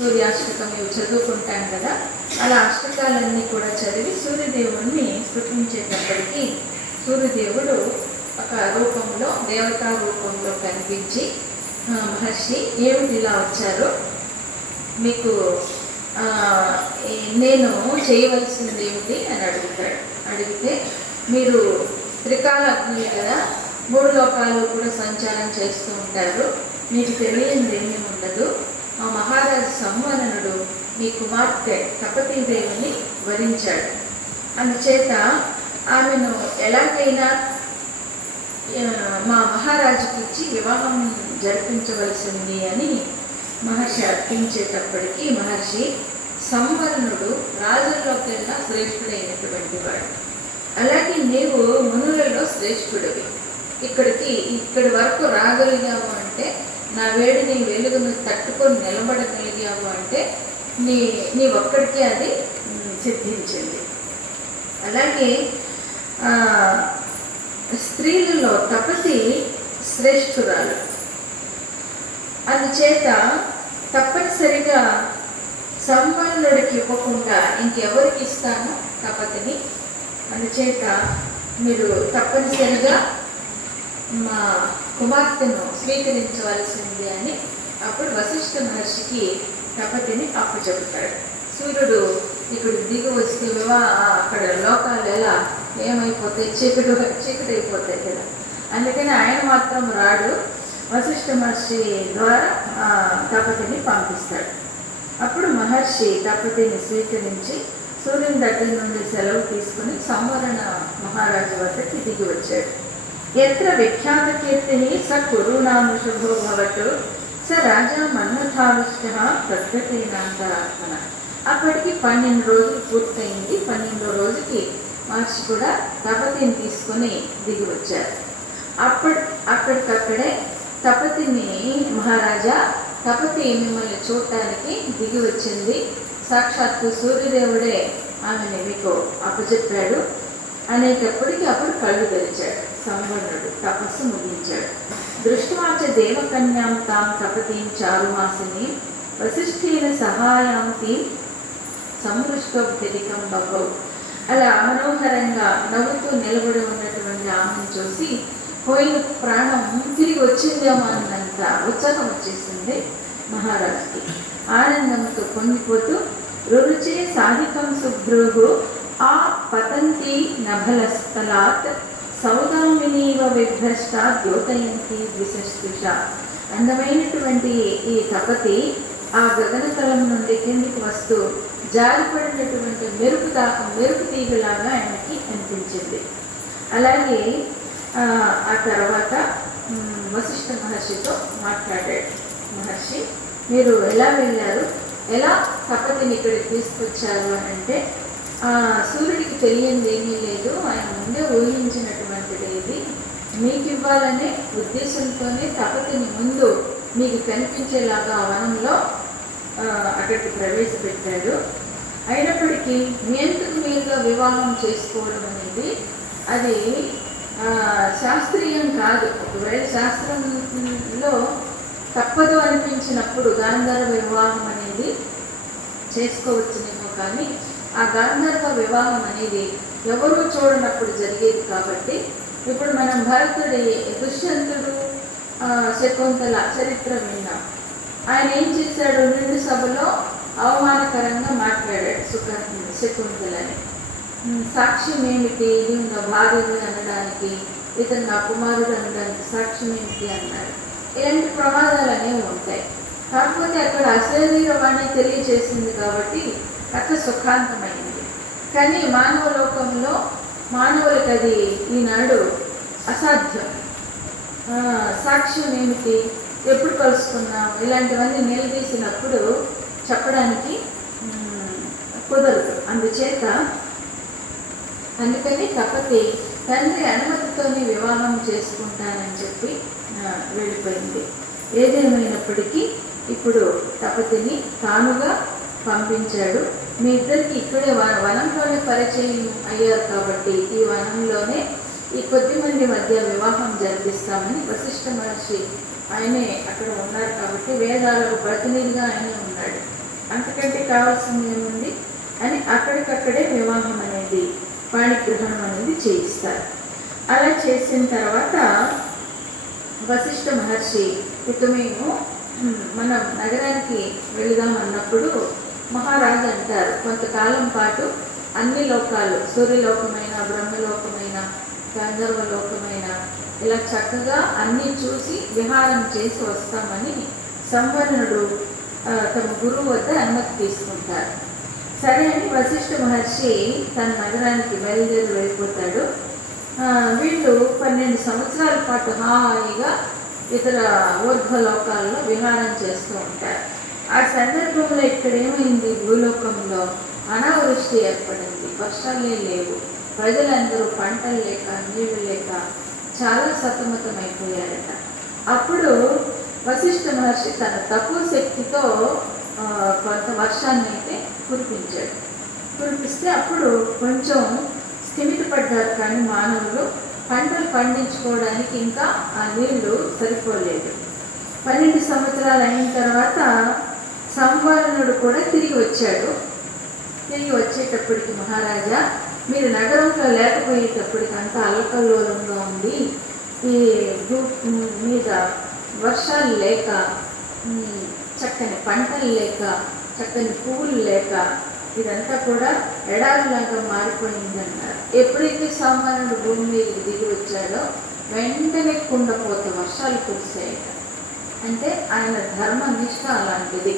సూర్యాష్టకం ఇవి చదువుకుంటాం కదా, అలా అష్టకాలన్నీ కూడా చదివి సూర్యదేవుణ్ణి స్తుతించేటప్పటికీ సూర్యదేవుడు ఒక రూపంలో, దేవతా రూపంలో కనిపించి, మహర్షి ఏమిటి ఇలా వచ్చారో, మీకు నేను చేయవలసింది ఏమిటి అని అడుగుతాడు. అడిగితే, మీరు త్రికాలజ్ఞులు కదా, 3 లోకాలు కూడా సంచారం చేస్తూ ఉంటారు, మీకు తెలియనిది ఏమీ ఉండదు. ఆ మహారాజు సంవరణుడు మీ కుమార్తె తపతీదేవిని వరించాడు, అందుచేత ఆమెను ఎలాగైనా మా మహారాజుకి ఇచ్చి వివాహం జరిపించవలసింది అని మహర్షి అర్పించేటప్పటికీ, మహర్షి సంవరణుడు రాజుల్లోకెల్లా శ్రేష్ఠుడైనటువంటి వాడు, అలాగే నీవు మునులలో శ్రేష్ఠుడివి, ఇక్కడి వరకు రాగలిగావు అంటే, నా వేడిని వెలుగును తట్టుకొని నిలబడగలిగావు అంటే నీ ఒక్కడికి అది సిద్ధించింది. అలాగే స్త్రీలలో తపతి శ్రేష్ఠురాలు, అందుచేత తప్పనిసరిగా సంవరణుడికి ఇవ్వకుండా ఇంకెవరికి ఇస్తాను తపతిని, అందుచేత మీరు తప్పనిసరిగా మా కుమార్తెను స్వీకరించవలసింది అని అప్పుడు వశిష్ఠ మహర్షికి తపతిని అప్పచెబుతాడు. సూర్యుడు ఇక్కడ దిగి వస్తే అక్కడ లోకాలు ఎలా ఏమైపోతాయి, చీకటైపోతాయి కదా, అందుకని ఆయన మాత్రం రాడు. వశిష్ఠ మహర్షి ద్వారా తపతిని పంపిస్తాడు. అప్పుడు మహర్షి తపతిని స్వీకరించి సూర్యుని దగ్గర నుండి సెలవు తీసుకుని సంవరణ మహారాజు వద్దకి దిగి వచ్చాడు. ఎత్ర విఖ్యాత కీర్తిని స కురునామశుభో భవతు స రాజా మన్మథావిష్ట తద్గతేనాంతరాత్మన. అప్పటికి 12 రోజులు పూర్తయింది. 12వ రోజుకి మహర్షి కూడా తపతిని తీసుకొని దిగి వచ్చారు. అక్కడికక్కడే తపతిని, మహారాజా తపతి మిమ్మల్ని చూడటానికి దిగి వచ్చింది, సాక్షాత్తు సూర్యదేవుడే ఆమెను మీకు అప్పచెప్పాడు అనేటప్పటికీ అప్పుడు కళ్ళు తెరిచాడు సంవరణుడు, తపస్సు ముగించాడు. దృష్టివాచ దేవకన్యాం తాం తపతీం చారుమాసిని వశిష్ఠేన సహాయాంతి సంహృష్టోబ్ధికం బహు. అలా మనోహరంగా నవ్వుతూ నిలబడి ఉన్నటువంటి ఆమెను చూసి పోయిన ప్రాణం తిరిగి వచ్చిందేమో అన్నంత ఉత్సాహం వచ్చేసింది మహారాజుకి. ఆనందంతో పొంగిపోతూ రురుచే సాధికం సుభ్రూహు ఆ పతంతి నభలస్థలాత్ సౌదామినీవ విభ్రష్ట ద్యోతయంతి ద్విషస్తుష. అందమైనటువంటి ఈ తపతి ఆ గగనతలం నుండి కిందికి వస్తూ జారిపడినటువంటి మెరుపు తీగలాగా ఆయనకి అనిపించింది. అలాగే ఆ తర్వాత వశిష్ఠ మహర్షితో మాట్లాడాడు. మహర్షి, మీరు ఎలా వెళ్ళారు, ఎలా తపతిని ఇక్కడికి తీసుకొచ్చారు అని అంటే, సూర్యుడికి తెలియంది ఏమీ లేదు, ఆయన ముందే ఊహించినటువంటిది ఇది, మీకు ఇవ్వాలనే ఉద్దేశంతోనే తపతిని ముందు మీకు కనిపించేలాగా వనంలో అక్కడికి ప్రవేశపెట్టాడు. అయినప్పటికీ ఎందుకు మీరుగా వివాహం చేసుకోవడం అనేది అది శాస్త్రీయం కాదు. ఒకవేళ శాస్త్రంలో తప్పదు అనిపించినప్పుడు గాంధర్వ వివాహం అనేది చేసుకోవచ్చునేమో, కానీ ఆ గాంధర్వ వివాహం అనేది ఎవరూ చూడనప్పుడు జరిగేది కాబట్టి, ఇప్పుడు మనం భరతుడి దుష్యంతుడు శకుంతల చరిత్ర విన్నాం. ఆయన ఏం చేశాడు, నిండు సభలో అవమానకరంగా మాట్లాడాడు శకుంతలని. సాక్ష్యం ఏమిటి, ఇది నా భార్యని అనడానికి, ఇతను నా కుమారుడు అనడానికి సాక్ష్యం ఏమిటి అన్నాడు. ఇలాంటి ప్రమాదాలు అనేవి ఉంటాయి. కాకపోతే అక్కడ అశరీరవాణి తెలియజేసింది కాబట్టి కథ సుఖాంతమైంది. కానీ మానవ లోకంలో మానవులకు అది ఈనాడు అసాధ్యం. సాక్ష్యం ఏమిటి, ఎప్పుడు కలుసుకున్నాం, ఇలాంటివన్నీ నిలదీసినప్పుడు చెప్పడానికి కుదరదు. అందుకని తపతి తండ్రి అనుమతితోనే వివాహం చేసుకుంటానని చెప్పి వెళ్ళిపోయింది. ఏదేమైనప్పటికీ ఇప్పుడు తపతిని తానుగా పంపించాడు. మీ ఇద్దరికి ఇక్కడే వనంలోనే పరిచయం అయ్యారు కాబట్టి ఈ వనంలోనే ఈ కొద్ది మంది మధ్య వివాహం జరిపిస్తామని వశిష్ఠ మహర్షి ఆయనే అక్కడ ఉన్నారు కాబట్టి వేదాలకు ప్రతినిధిగా ఆయనే ఉన్నాడు. అంతకంటే కావాల్సింది ఏముంది అని అక్కడికక్కడే వివాహం అనేది పాణిగ్రహణం అనేది చేయిస్తారు. అలా చేసిన తర్వాత వశిష్ఠ మహర్షి ఇక మేము మనం నగరానికి వెళదాం అన్నప్పుడు మహారాజు అంటారు, కొంతకాలం పాటు అన్ని లోకాలు, సూర్యలోకమైన, బ్రహ్మలోకమైన, గంధర్వలోకమైన ఇలా చక్కగా అన్నీ చూసి విహారం చేసి వస్తామని సంవర్ణుడు తమ గురువు వద్ద అనుమతి తీసుకుంటారు. సరే అని వశిష్ఠ మహర్షి తన నగరానికి బయలుదేరి వెళ్ళిపోతాడు. వీళ్ళు 12 సంవత్సరాల పాటు హాయిగా ఇతర ఊర్ధ్వలోకాల్లో విహారం చేస్తూ ఉంటారు. ఆ సందర్భంలో ఇక్కడ ఏమైంది, భూలోకంలో అనావృష్టి ఏర్పడింది, వర్షాలే లేవు, ప్రజలందరూ పంటలు లేక నీళ్లు లేక చాలా సతమతమైపోయారట. అప్పుడు వశిష్ఠ మహర్షి తన తక్కువ శక్తితో కొంత వర్షాన్ని అయితే కురిపిస్తే అప్పుడు కొంచెం స్థిమితపడ్డారు. కానీ మానవులు పంటలు పండించుకోవడానికి ఇంకా ఆ నీళ్లు సరిపోలేదు. 12 సంవత్సరాలు అయిన తర్వాత సంవర్ణుడు కూడా తిరిగి వచ్చాడు. తిరిగి వచ్చేటప్పటికి మహారాజా, మీరు నగరంలో లేకపోయేటప్పటికి అంతా అల్లకల్లోలంగా ఉంది, ఈ మీద వర్షాలు లేక, చక్కని పంటలు లేక, చక్కని పువ్వులు లేక ఇదంతా కూడా ఎడారిలాగా మారిపోయిందన్నారు. ఎప్పుడైతే సంవర్ణుడు భూమి మీదకి దిగి వచ్చాడో వెంటనే కుండపోత వర్షాలు కురిసాయట. అంటే ఆయన ధర్మనిష్ట అలాంటిది.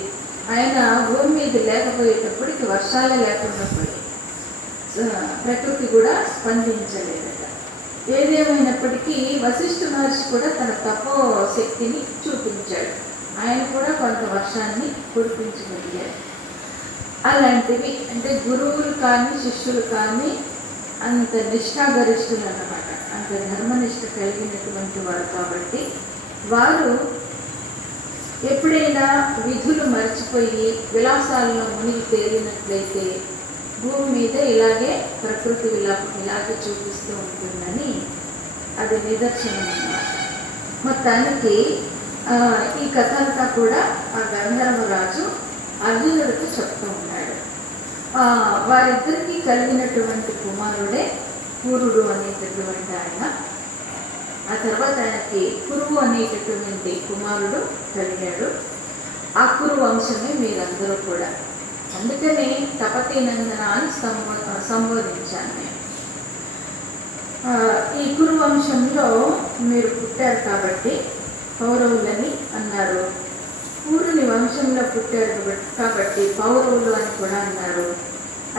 ఆయన భూమి మీద లేకపోయేటప్పటికి వర్షాలే లేకుండా పోయి ప్రకృతి కూడా స్పందించలేదట. ఏదేమైనప్పటికీ వశిష్ఠ మహర్షి కూడా తన తపో శక్తిని చూపించాడు. ఆయన కూడా కొంత వర్షాన్ని కురిపించగలిగారు. అలాంటివి అంటే గురువులు కానీ శిష్యులు కానీ అంత నిష్ఠాగరిష్ఠులు అన్నమాట, అంత ధర్మనిష్ట కలిగినటువంటి వారు. కాబట్టి వారు ఎప్పుడైనా విధులు మర్చిపోయి విలాసాల్లో మునిగి తేలినట్లయితే భూమి మీద ఇలాగే ప్రకృతి ఇలాగే చూపిస్తూ ఉంటుందని అది నిదర్శనం అన్నమాట. మొత్తానికి ఈ కథ అంతా కూడా ఆ గంధర్వరాజు అర్జునుడికి చెప్తూ ఉన్నాడు. వారిద్దరికీ కలిగినటువంటి కుమారుడే కురుడు అనేటటువంటి ఆయన. ఆ తర్వాత ఆయనకి కురువు అనేటటువంటి కుమారుడు కలిగాడు. ఆ కురు వంశమే మీరందరూ కూడా. అందుకని తపతి నందన అని సంబోధించాను నేను. ఈ కురు వంశంలో మీరు పుట్టారు కాబట్టి కౌరవులని అన్నారు. పూరుని వంశంలో పుట్టారు కాబట్టి పౌరవులు అని కూడా అన్నారు.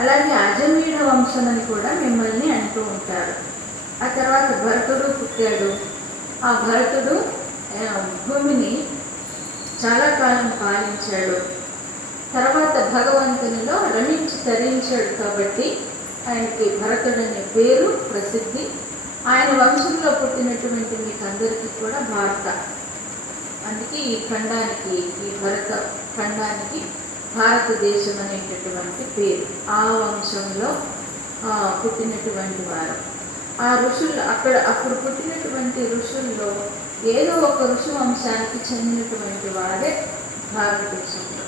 అలాగే అజమీడ వంశం అని కూడా మిమ్మల్ని అంటూ ఉంటారు. ఆ తర్వాత భరతుడు పుట్టాడు. ఆ భరతుడు భూమిని చాలా కాలం పాలించాడు. తర్వాత భగవంతునిలో రమించి తరించాడు కాబట్టి ఆయనకి భరతుడు అనే పేరు ప్రసిద్ధి. ఆయన వంశంలో పుట్టినటువంటి మీకు అందరికీ కూడా భారత, అందుకే ఈ ఖండానికి, ఈ భరత ఖండానికి భారతదేశం అనేటటువంటి పేరు. ఆ వంశంలో పుట్టినటువంటి వారు. ఆ ఋషులు అప్పుడు పుట్టినటువంటి ఋషుల్లో ఏదో ఒక ఋషి వంశానికి చెందినటువంటి వారే భారతదేశంలో.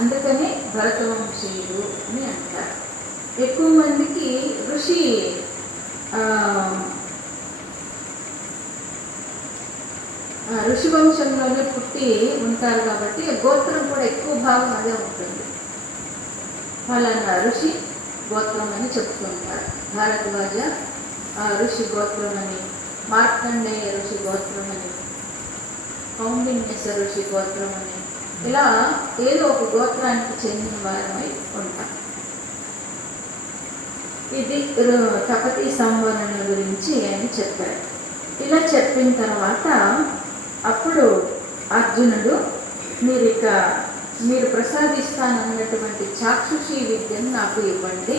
అందుకనే భరతవంశీయులు అని అంటారు. ఎక్కువ మందికి ఋషి వంశంలోనే పుట్టి ఉంటారు కాబట్టి గోత్రం కూడా ఎక్కువ భాగం అదే ఉంటుంది. ఫలానా ఋషి గోత్రం అని చెప్తుంటారు. భారద్వాజ ఋషి గోత్రం అని, మార్కండేయ ఋషి గోత్రం అని, కౌండిన్యస ఋషి గోత్రం అని, ఇలా ఏదో ఒక గోత్రానికి చెందిన వారమై ఉంటాం. ఇది తపతి సంవర్ణన గురించి అని చెప్పారు. ఇలా చెప్పిన తర్వాత అప్పుడు అర్జునుడు మీరు ప్రసాదిస్తానన్నటువంటి చాక్షుషి విద్యను నాకు ఇవ్వండి,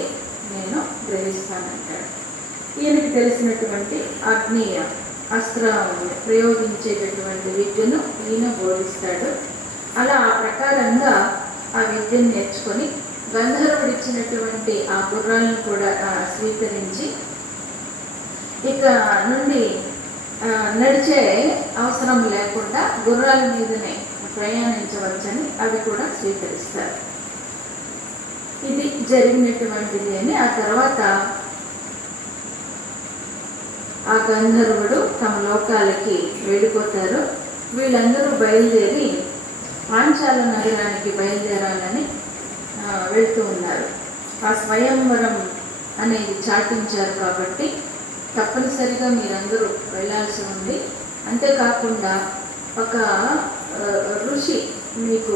నేను గ్రహిస్తానంటాడు. ఈయనకి తెలిసినటువంటి ఆగ్నేయ అస్త్రం ప్రయోగించేటటువంటి విద్యను ఈయన బోధిస్తాడు. అలా ఆ ప్రకారంగా ఆ విద్యను నేర్చుకొని గంధర్వుడిచ్చినటువంటి ఆ గుర్రాలను కూడా స్వీకరించి ఇక నుండి నడిచే అవసరం లేకుండా గుర్రాల మీదనే ప్రయాణించవచ్చని అవి కూడా స్వీకరిస్తారు. జరిగినటువంటిది అని. ఆ తర్వాత ఆ గంధర్వుడు తమ లోకాలకి వెళ్ళిపోతారు. వీళ్ళందరూ బయలుదేరి పాంచాల నగరానికి బయలుదేరాలని వెళ్తూ ఉన్నారు. ఆ స్వయంవరం అనేది చాటించారు కాబట్టి తప్పనిసరిగా మీరందరూ వెళ్ళాల్సి ఉంది. అంతేకాకుండా ఒక ఋషి మీకు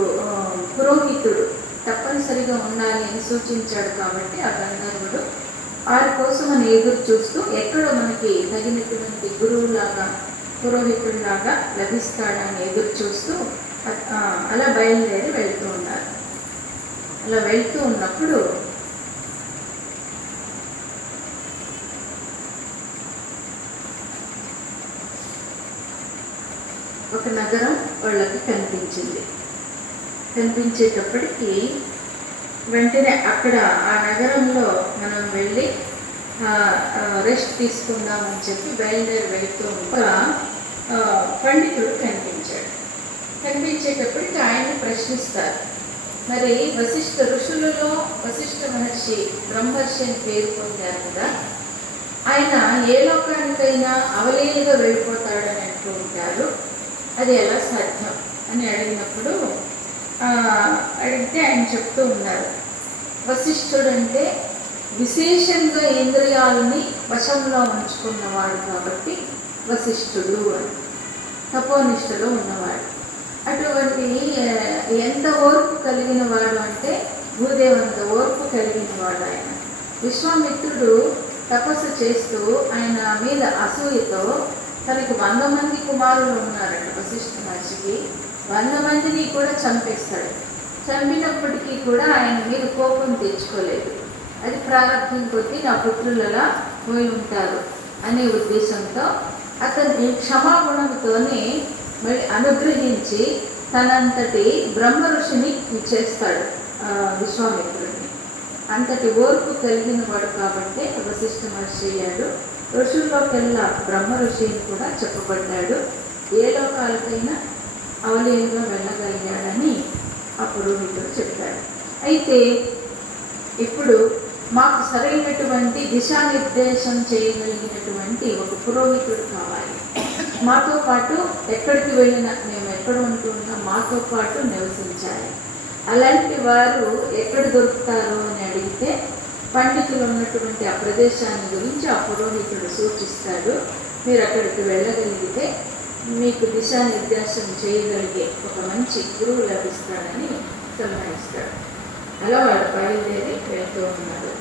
పురోహితుడు తప్పనిసరిగా ఉండాలి అని సూచించాడు కాబట్టి ఆ గంధర్వుడు వారి కోసం అని ఎదురు చూస్తూ ఎక్కడో మనకి తగినటువంటి గురువులాగా పురోహితుడిలాగా లభిస్తాడని ఎదురు చూస్తూ అలా బయలుదేరి వెళ్తూ ఉన్నారు. అలా వెళ్తూ ఉన్నప్పుడు ఒక నగరం వాళ్ళకి కనిపించింది. కనిపించేటప్పటికీ వెంటనే అక్కడ ఆ నగరంలో మనం వెళ్ళి రెస్ట్ తీసుకుందామని చెప్పి బయలుదేరి వెళ్తూ ఉండగా పండితుడు కనిపించాడు. కనిపించేటప్పటికి ఆయన్ని ప్రశ్నిస్తారు. మరి వశిష్ఠ ఋషులలో వశిష్ఠ మహర్షి బ్రహ్మర్షి అని పేరు పొందారు కదా, ఆయన ఏ లోకానికైనా అవలీలుగా వెళ్ళిపోతాడని అంటూ ఉంటారు, అది ఎలా సాధ్యం అని అడిగినప్పుడు అడిగితే ఆయన చెప్తూ ఉన్నారు, వశిష్ఠుడు అంటే విశేషంగా ఇంద్రియాలని వశంలో ఉంచుకున్నవాడు కాబట్టి వశిష్ఠుడు అని, తపోనిష్టలో ఉన్నవాడు. అటువంటి ఎంత ఓర్పు కలిగిన వాడు అంటే భూదేవంత ఓర్పు కలిగిన వాడు ఆయన. విశ్వామిత్రుడు తపస్సు చేస్తూ ఆయన మీద అసూయతో తనకి 100 మంది కుమారులు ఉన్నారట వశిష్ఠ మహర్షికి, 100 మందిని కూడా చంపేస్తాడు. చంపినప్పటికీ కూడా ఆయన మీద కోపం తెచ్చుకోలేదు. అది ప్రారంభం కొద్దీ నా పుత్రులలా పోయి ఉంటారు అనే ఉద్దేశంతో అతన్ని క్షమాగుణంతోనే మళ్ళీ అనుగ్రహించి తనంతటి బ్రహ్మ ఋషిని చేస్తాడు విశ్వామిత్రుడిని. అంతటి ఓర్పు కలిగిన వాడు కాబట్టి వశిష్ఠ మహర్షి అయ్యాడు. ఋషుల్లోకెల్లా బ్రహ్మ ఋషిని కూడా చెప్పబడ్డాడు. ఏ లోకాలకైనా అవలీలుగా వెళ్ళగలిగాడని ఆ పురోహితుడు చెప్పాడు. అయితే ఇప్పుడు మాకు సరైనటువంటి దిశానిర్దేశం చేయగలిగినటువంటి ఒక పురోహితుడు కావాలి. మాతో పాటు ఎక్కడికి వెళ్ళినా, మేము ఎక్కడ ఉంటున్నా మాతో పాటు నివసించాలి. అలాంటి వారు ఎక్కడ దొరుకుతారు అని అడిగితే పండితులు ఉన్నటువంటి ఆ ప్రదేశాన్ని గురించి ఆ పురోహితుడు సూచిస్తాడు. మీరు అక్కడికి వెళ్ళగలిగితే మీకు దిశానిర్దేశం చేయగలిగే ఒక మంచి గురువు లభిస్తాడని సలహా ఇస్తాడు. అలా వాడు బయలుదేరి వెళ్తూ ఉన్నారు.